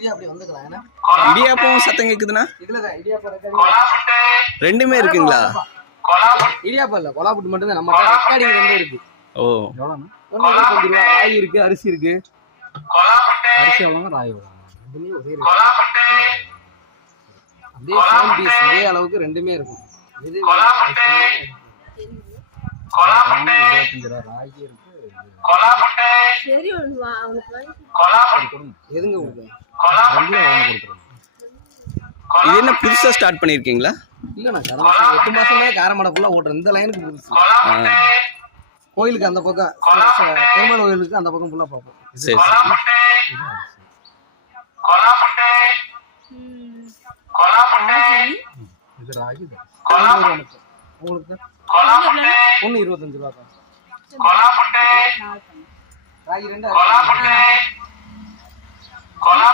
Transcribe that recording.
அமைதியா அப்படி வந்துக்கலாம். ஏன்னா இடியாப்பம் சத்தம் கேக்குதுன்னா இதுலதான் இடியாப்பம் ரெக்கார்டிங் ரெண்டுமே இருக்குங்களா? இடியாப்பம் இல்ல, கொலா புட்டு மட்டும் தான் நம்ம ரெக்கார்டிங் ரெண்டும் இருக்கு. ஓ, எவ்வளோண்ணா? 125 ரூபா. ராகி இருக்கு, அரிசி இருக்கு. அரிசி எவ்வளோங்க, ராகி எவ்வளோ? ரெண்டுமே ஒரே ரேட். அதே சேம் பீஸ், இதே அளவுக்கு ரெண்டுமே இருக்கும். இது 25 ரூபா. ராகி இருக்கு. எதுங்க கொடுங்க? ரெண்டுமே ஒன்று கொடுத்துருவோம். இது என்ன புதுசா ஸ்டார்ட் பண்ணிருக்கீங்களா? இல்லைண்ணா, 8 மாசமே காரமடை ஃபுல்லாக ஓட்டுறேன். இந்த லைனுக்கு புதுசு. கோயிலுக்கு அந்த பக்கம், பெருமாள் கோயிலுக்கு அந்த பக்கம் ஃபுல்லாக பார்ப்போம். சரி சரி. இது ராகி தான். உங்களுக்கு 125 ரூபா தான். ராகி 2